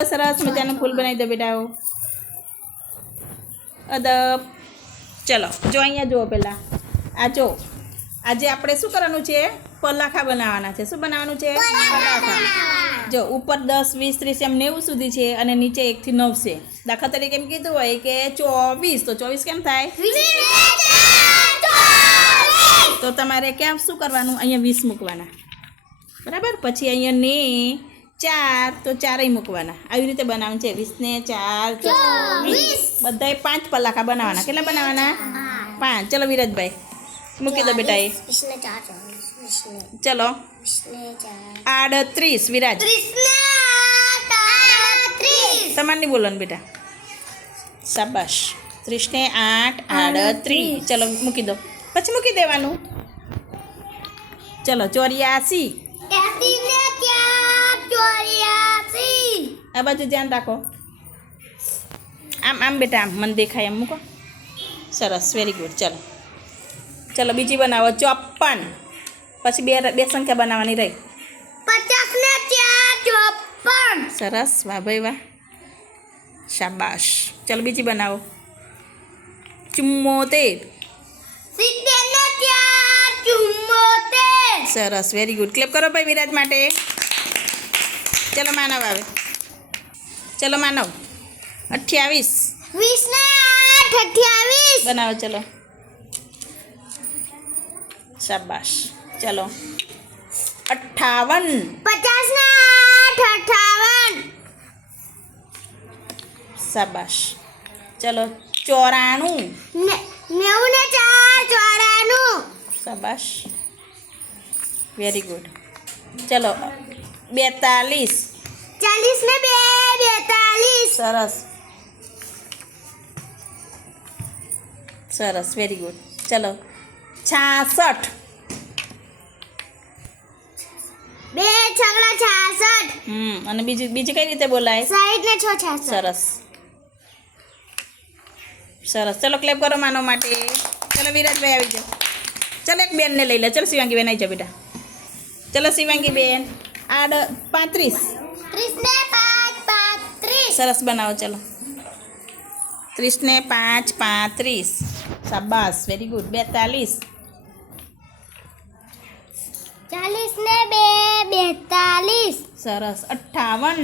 સરસ મજાનું ફૂલ બનાવી દે બેટાઓ. અદબ. ચલો, જો અહીંયા જુઓ પહેલાં આ જો. આજે આપણે શું કરવાનું છે? પલાખા બનાવવાના છે. શું બનાવવાનું છે? પલાખા. જો, ઉપર દસ, વીસ, ત્રીસ એમ નેવું સુધી છે અને નીચે એકથી નવ છે. દાખલા તરીકે એમ કીધું હોય કે ચોવીસ. તો ચોવીસ કેમ થાય? તો તમારે ક્યાં શું કરવાનું? અહીંયા વીસ મૂકવાના. બરાબર? પછી અહીંયા ને ચાર તો ચારેય મૂકવાના. આવી રીતે બનાવવાનું છે. વીસ ને ચાર ચોવીસ. બધાય પાંચ પલાખા બનાવવાના કેટલા બનાવવાના પાંચ. ચલો વિરાજભાઈ મૂકી દો બેટા એ ચલો. આડત્રીસ. વિરાજ. તમારે બોલો ને બેટા. શાબાશ. ત્રીસને આઠ આડત્રીસ. ચલો મૂકી દો. પછી મૂકી દેવાનું. ચલો ચોર્યાસી. આ બાજુ ધ્યાન રાખો. આમ આમ બેટા આમ. મને દેખાય એમ. મૂકો. સરસ. વેરી ગુડ ચલો. ચલો બીજી બનાવો. ચોપન પછી બે બે સંખ્યા બનાવવાની રહી. પચાસ ને ચાર ચોપન સરસ. વાહ ભાઈ વાહ. શાબાશ. ચલો બીજી બનાવો. ચુમ્મોતેર. સરસ. વેરી ગુડ ક્લેપ કરો ભાઈ વિરાજ માટે. ચલો માનવ આવે ચલો માનવ અઠ્યાવીસ વીસ ને આઠ અઠ્યાવીસ બનાવો ચલો શાબાશ ચલો અઠ્ઠાવન પચાસ ને આઠ અઠાવન શાબાશ ચલો ચોરાણું ને- નેવું ને ચાર ચોરાણું શાબાશ વેરી ગુડ ચલો બેતાલીસ ચાલીસ ને બે બેતાલીસ સરસ સરસ વેરી ગુડ ચલો છાસઠ બે છગડા છાસઠ હમ અને બીજી બીજી કઈ રીતે બોલાય સાઠ ને છ છાસઠ સરસ સરસ ચલો ક્લેપ કરો માનવ માટે ચલો વિરાજભાઈ આવી જાઓ ચલો એક બેનને લઈ લે ચલો શિવાંગી બેન આવી જાઓ બેટા ચલો શિવાંગી બેન આડ પાંત્રીસ સરસ બનાવો ચલો ત્રીસને પાંચ પાંત્રીસ શાબાશ વેરી ગુડ બેતાલીસ ચાલીસ ને બે બેતાલીસ સરસ અઠ્ઠાવન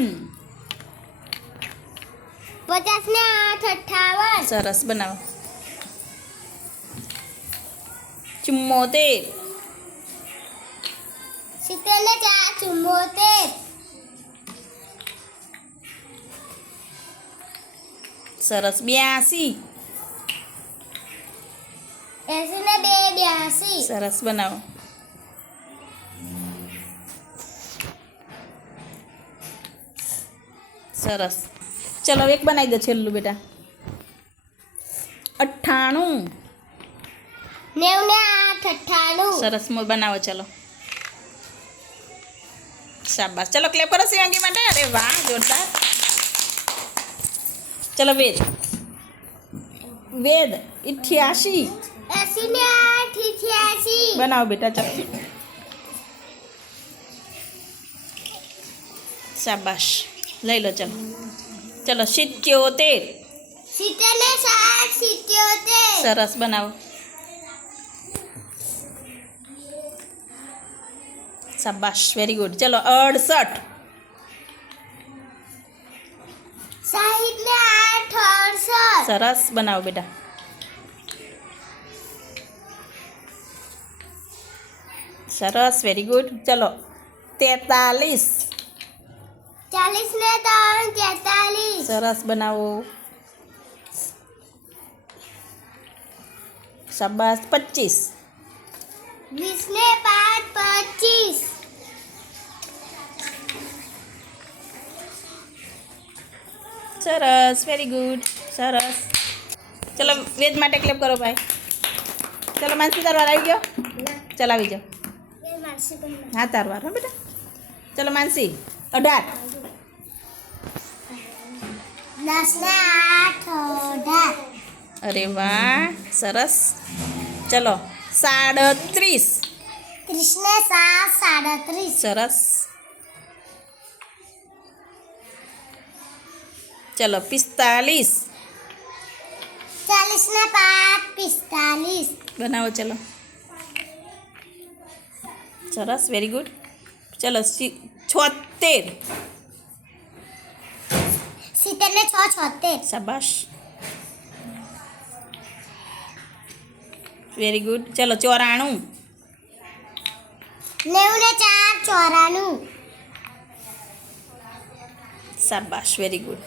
પચાસ ને આઠ અઠાવન સરસ બનાવો ચુમ્મોતેર સિત્તેર ને ચાર ચુમ્મોતેર સરસ બ્યાસી એસી ને બે બ્યાસી સરસ બનાવો સરસ ચલો એક બનાવી દો છેલ્લું બેટા અઠ્ઠાણું નેવું ને આઠ અઠ્ઠાણું સરસ મો બનાવો ચલો શાબાશ ચલો ક્લેપ કરો શિવાંગી માટે અરે વાહ જોરદાર ચલો વેદ વેદ ઇઠ્યાસી એસી ને આઠ અઠ્યાસી બનાવો બેટા ચલો શાબાશ લઈ લો ચલો ચલો સિત્યોતેર સિત્તેર ને સાત સિત્યોતેર સરસ બનાવો શાબાશ વેરી ગુડ ચલો અડસઠ સરસ બનાવો બેટા સરસ વેરી ગુડ ચલો તેતાલીસ ચાલીસ ને ત્રણ તેતાલીસ સરસ બનાવો શાબાશ પચીસ વીસ ને પાંચ પચીસ સરસ વેરી ગુડ સરસ. ચલો વેજ માટે ક્લેપ કરો ભાઈ. ચલો, માનસી તારવાર આવી ગયો? ચલાવી જાઓ. હા તારવાર હા, બેટા. ચલો, માનસી, અઢાર. અરે વાહ, સરસ. ચલો સાડત્રીસ ત્રીસ ને સાત સાડત્રીસ. સરસ. ચલો, પિસ્તાલીસ. ચાલીસ ને પાંચ પિસ્તાલીસ બનાવો ચલો સરસ વેરી ગુડ ચલો સી- છોતેર સિત્તેર ને છ છોતેર શાબાશ વેરી ગુડ ચલો ચોરાણું નેવું ને ચાર ચોરાણું શાબાશ વેરી ગુડ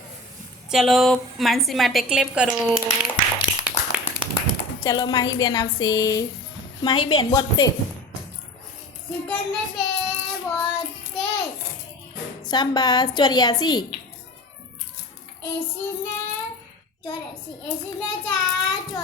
ચલો માનસી માટે ક્લેપ કરો ચલો માહીબેન આવશે માહીબેન બોતેર સિત્તેર ને બે બોતેર શાબાશ ચોર્યાસી એસી ને ચોર્યાસી એસી ને ચાર ચોર્યાસી